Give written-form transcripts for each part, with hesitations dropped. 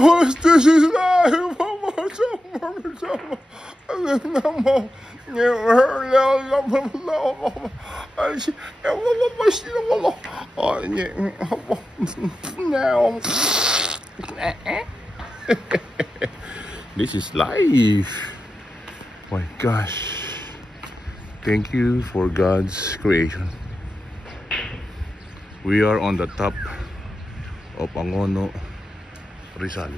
This is life. This is life. My gosh. Thank you for God's creation. We are on the top of Angono, Rizal.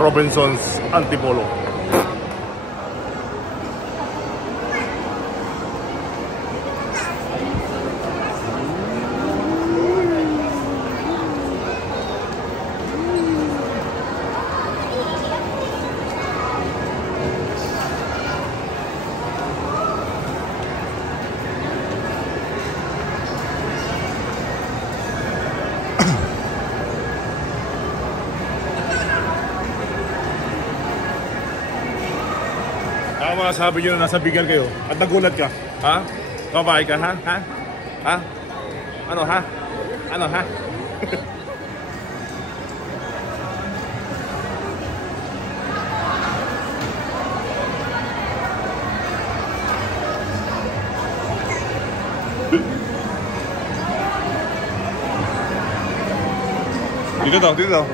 Robinson's Antipolo. Sabi nyo na nasa bigal kayo at nagulat ka, ha? Babae ka, ha? Ha? Ha? Ano, ha? Ano, ha? Dito daw, dito daw.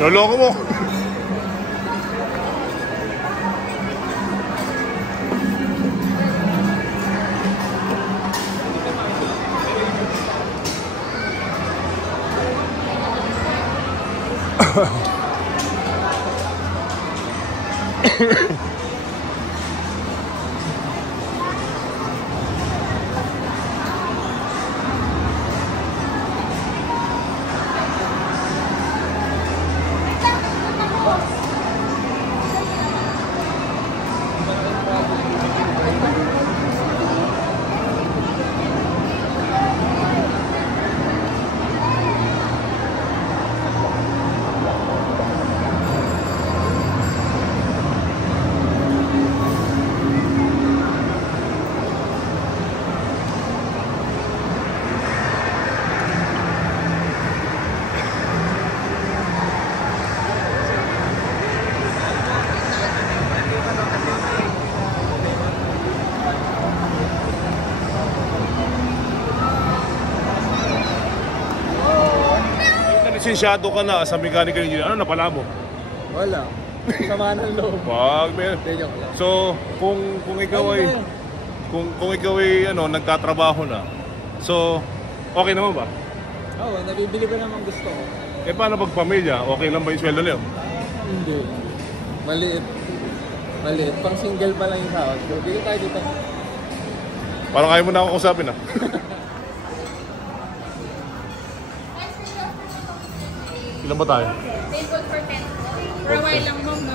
Loloko mo. Lisensyado ka na sa mechanical engineer. Ano napala mo? Wala. Sama ng loob. Wag, man. So, kung ikaw ay kung ikaw ay nagtatrabaho na. So, okay naman ba? Oo, nabibili ko naman gusto ko. Eh paano pag pamilya? Okay lang ba yung sweldo niyo? Hindi. Maliit. Maliit. Pang single pa lang yung sahod. So, bigyan tayo dito. Parang ayaw mo na ako kausapin, ha? Ilan ba tayo? Table for 10. For a while lang, ma'am, no?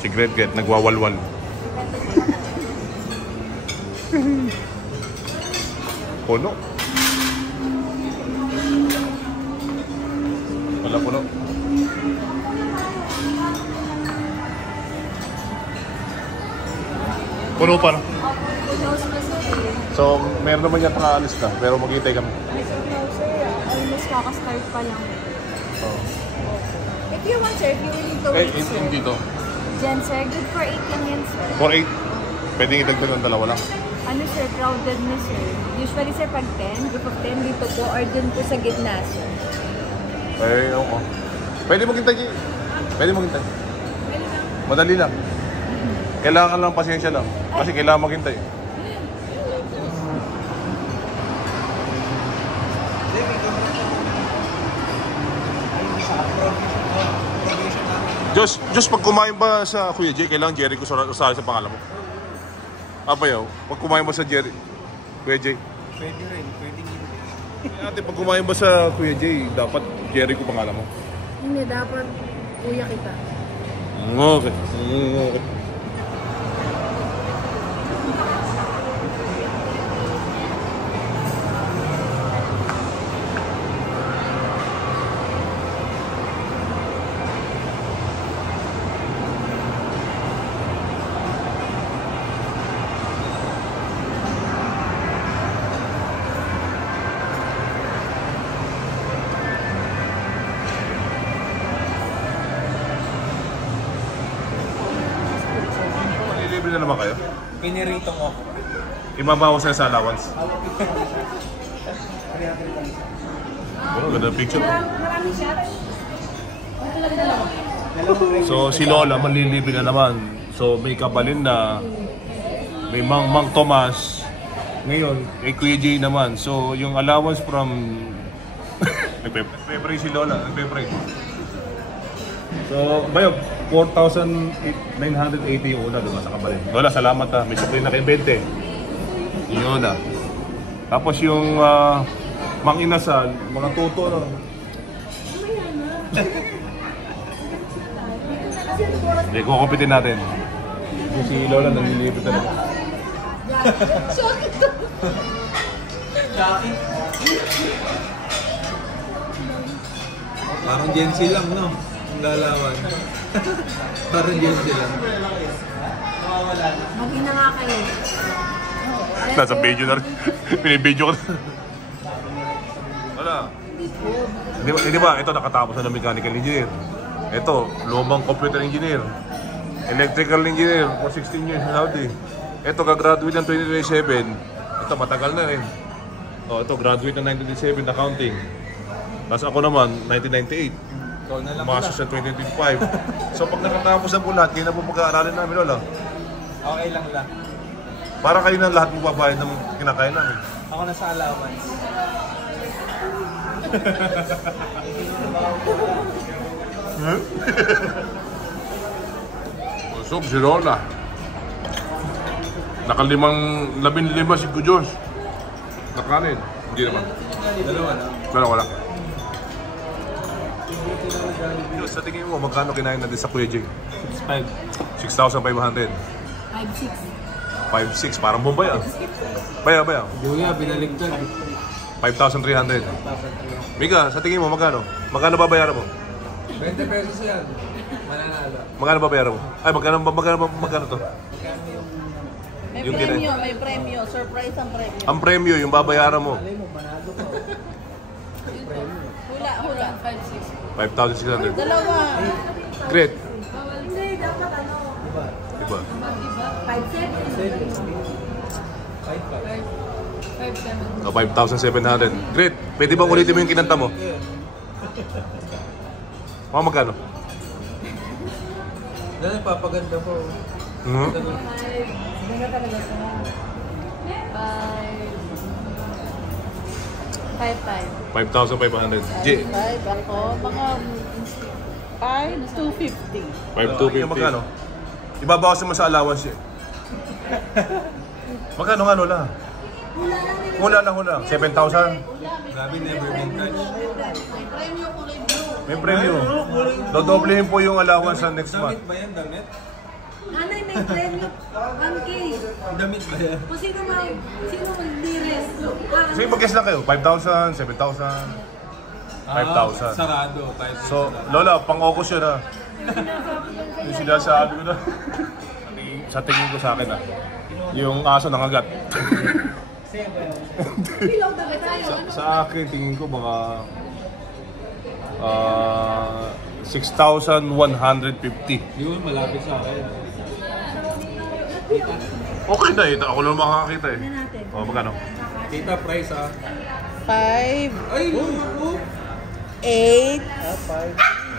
Si Gret nagwawalwal. Puno. Wala puno. Puno pa na. So, meron naman yan nakaalis na, pero maghihintay kami. Almost kakastart pa lang. Oh. If you want, sir, if you willing to wait, sir. Dito. Diyan, sir. Good for 8 lang yan, sir. For 8? Pwedeng idagdag ng dalawa lang. Ano, sir? Crowded na, sir. Usually, sir, pag 10, group of 10 dito po, or dun po sa gitna, sir. Eh, oo. Pwede maghintay, G. Pwede maghintay. Madali lang. Kailangan lang pasensya lang. Kasi kailangan maghintay. Diyos, pag kumain ba sa Kuya Jay, kailangan Jericho sa pangalan mo? Abayaw, pag kumain ba sa Jerry? Kuya Jay? Pwede rin, pwede hindi. Ate, pag kumain ba sa Kuya Jay, dapat Jerry ko pangalan mo. Hindi, dapat kuya kita. Okay. Okay. Malilibre na naman kayo? Pinirito mo ako. Ibabawas na sa allowance. Oh, ganda ang picture. Maraming shots. So si Lola malilibre na naman. So may kabalin na may Mang Tomas. Ngayon, Kuya Jay naman. So yung allowance from nagpe-pray si Lola, nagpe-pray. So, Bayog, 4,980 yung una, diba, sa kabalin. Lola, salamat ha. May supply na kayo 20. Yun na. Tapos yung Mang Inasal, mga tuto na. Hindi, kukumpitin natin. Yung si Lola, nanlilibre talaga. Parang Gen Z lang, no? Ang lalawan. Parang Gen Z lang. Mag-ina nga kayo. Nasa video na rin. Pinibidyo ko na. Wala. Hindi ba, ito nakatapos na ng mechanical engineer. Ito, lumang computer engineer. Electrical engineer for 16 years na Saudi. Ito, gagraduate ng 2027. Ito, matagal na rin. Oh, ito, graduate ng 1997, accounting. Tapos ako naman, 1998. Ikaw na lang Masters sa 2025. So pag nakatapos na po lahat, kayo na po mag-aaralin namin, Lola. Okay lang lang. Para kayo na lahat magbabayad ng kinakain namin. Ako na sa allowance. Usog si Lola. Nakalimang si Kujos. Nakanin. Hindi naman. Dalawa na. Wala. Diyos, sa tingin mo, magkano kinain natin sa Kuya Jay? 6,500. 6,500. 5-6. 5,600, parang Bombay ah. Baya. Yung nga, binaligtad. 5,300. Mika, sa tingin mo, magkano? Magkano babayaran mo? 20 pesos yan. Mananalo. Magkano babayaran mo? Ay, magkano to? May Yung premyo, may premyo. Surprise ang premyo. Ang premyo, yung babayaran mo. Hula. 5,600. Dalawa. Great. Hindi, dapat ano. Diba? 5-7. 5,700. Great. Pwede bang ulitin mo yung kinanta mo? Mga magkano? Dahil papaganda po. Hmm? Ganda talaga sa 5-5. 5,500. J. 5 ako. Mga 5,250. 5,250. Magkano? Ibabawas mo sa allowance eh. Magkano nga Lola? Hula lang. 7,000. Grabe, never been touched. May premyo kulay blue. May premyo. Dodoblehin po yung allowance sa next month. Damit ba yan? Damit? Nanay, may premyo. 1K. Damit ba yan? Kung sino mag-dires. Sige, mag-guess lang kayo. 5,000, 7,000, 5,000. Sarado. Kahit So, Lola, pang-August yun ha. Yung sinasabi ko na. Sa tingin ko sa akin ha. Yung aso nangagat. Bilog na tayo. Sa akin, tingin ko mga 6,150. yun, malapit sa akin. Okay na eh. Ako lang makakakita eh. O, magkano? Tita, price ah. 5, Ay, no. 8.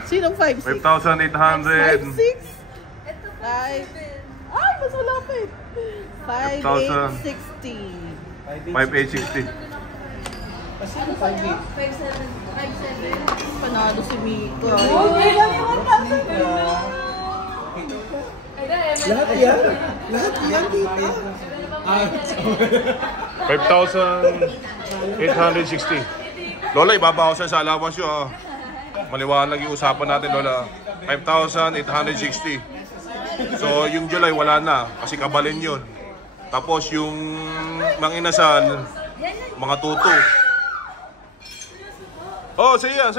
Sinong 5, 6? 5,800. 5, 6? 5. Ay, mas malapit. 5,860. 5,860. Panalo si Mika. Lahat yan, tita. 5,860. Lola, ibabawasan sa allowance nyo ah. Maliwanag yung usapan natin, Lola. 5,860. So, yung July wala na kasi kabalin yun. Tapos yung mga inasal, mga tuto. Oh, saya.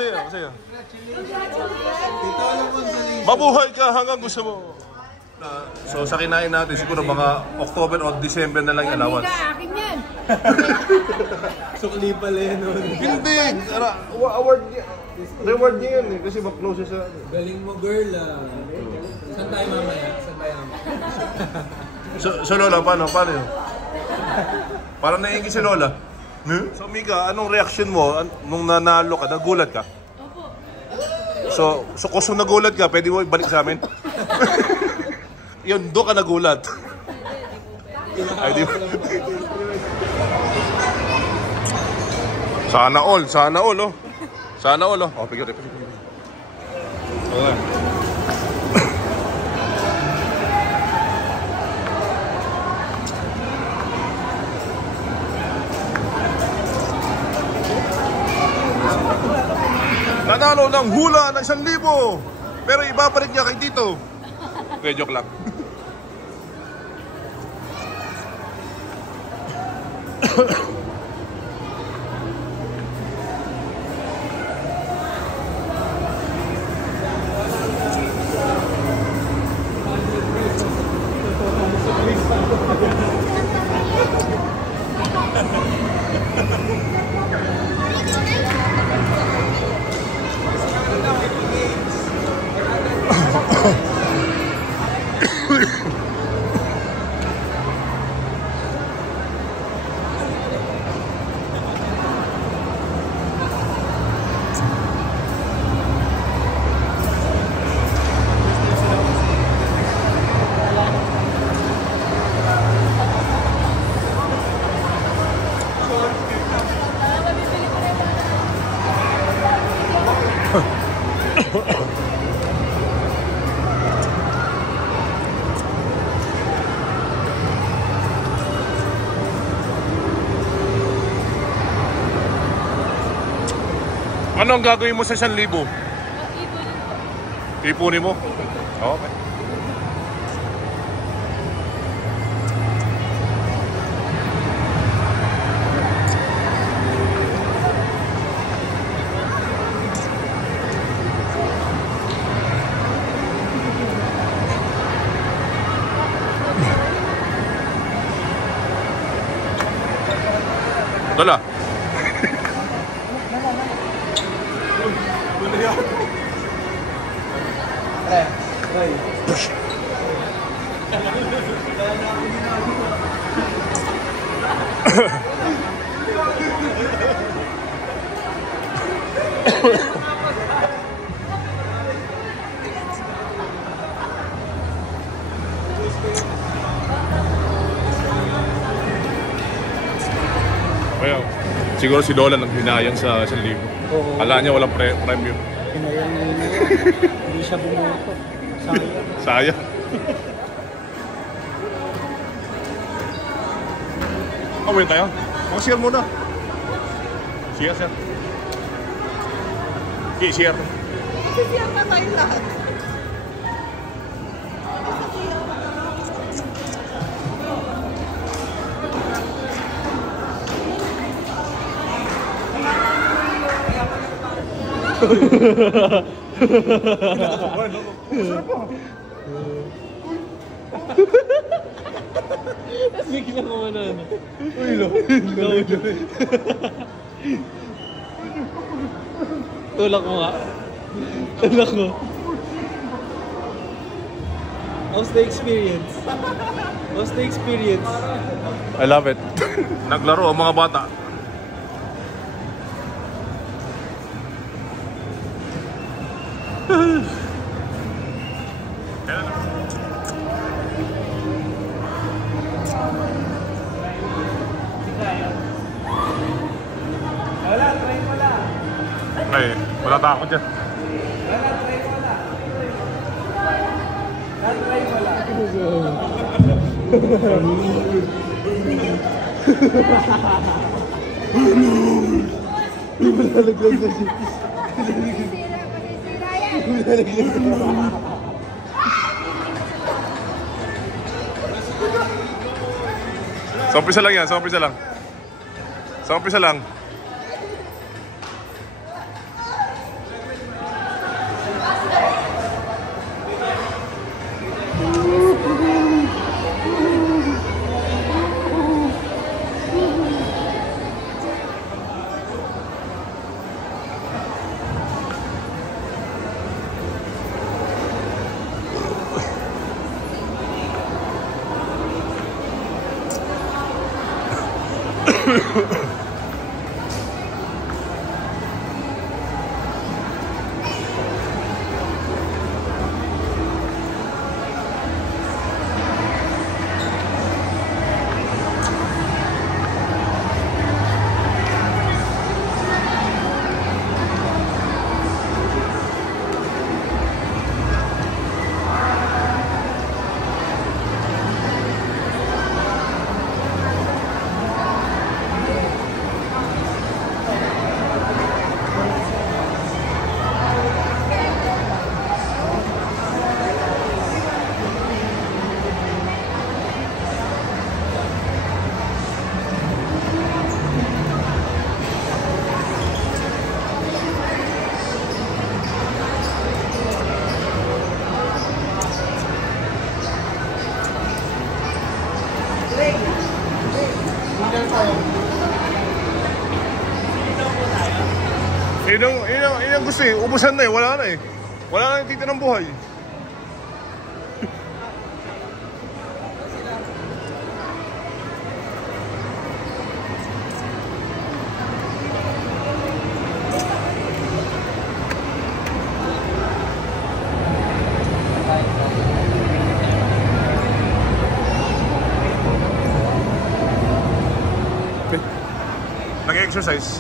Mabuhay ka hanggang gusto mo. So, sa kinain natin, siguro mga October o December na lang yung allowance. Akin yan. Sukli pala yan. Hindi! Award niya. Reward niya yan eh, kasi mag-close sa... Galing mo, girl. Saan tayo mamaya? So Lola, paano yun? Parang naiingit si Lola. So Mika, anong reaction mo nung nanalo ka? Nagulat ka? Opo. So kung nagulat ka, pwede mo ibalik sa amin? Yun, doon ka nagulat. Ay, di ba? Sana all, oh. Sana all, oh. Oh, pigil. Okay. Nanalo ng hula ng 1,000. Pero ibabalik niya kay Tito. Okay, joke lang. Ano ang gagawin mo sa 1,000? Ipunin mo? Okay. Dala. Kaya, siguro si Lola nang hinayang sa 1,000. Kala niya walang premium. Hinayang niya. Hindi siya bumoto. Sayang. Wait tayo. Mag-share muna. Share. Okay, share. Sisiyan na tayo lahat. Bigla ko ano. Uy, lo. Tulak mo nga. Tulak mo. How's the experience? I love it. Naglaro ang mga bata. Ay, wala takot dyan. Lalaglag na siya. Sa umpisa lang yan, sa umpisa lang. Sa umpisa lang. Yun ang gusto eh. Ubusan na eh. Wala na eh. Wala na yung tita ng buhay. Nag-exercise.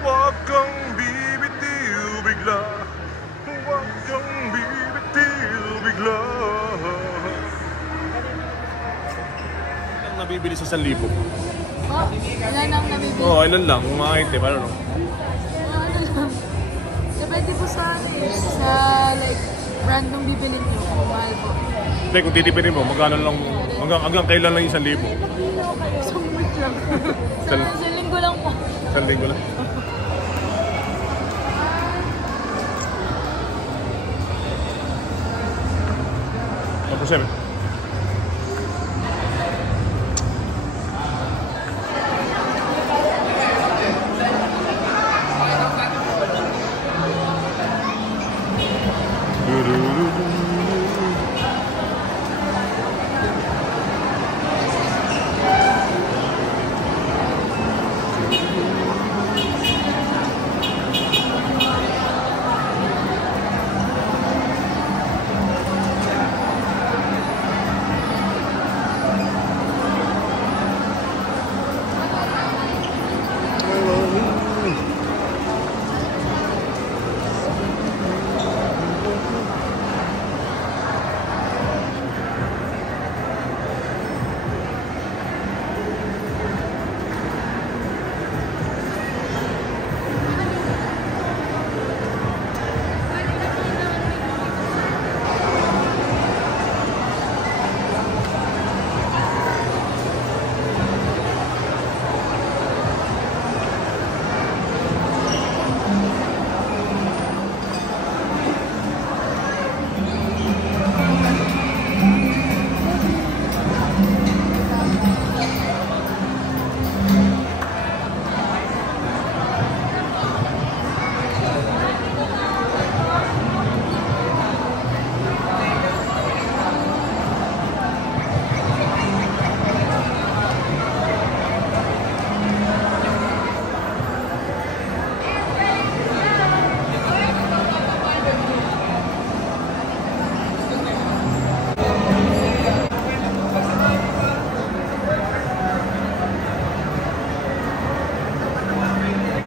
Huwag kang bibitiw bigla. Huwag kang bibitiw bigla. Ilan nabibili sa 1,000? Oh, ilan ang nabibili? Oo, ilan lang. Mga item, ano no? Ano lang. Depende po sa like random bibilin nyo kung mahal po. Hindi, kung titipinin mo, magkano lang, hanggang kailan lang yung 1,000? Isang week lang. Sa linggo lang po. 1 linggo lang. Tapos 7.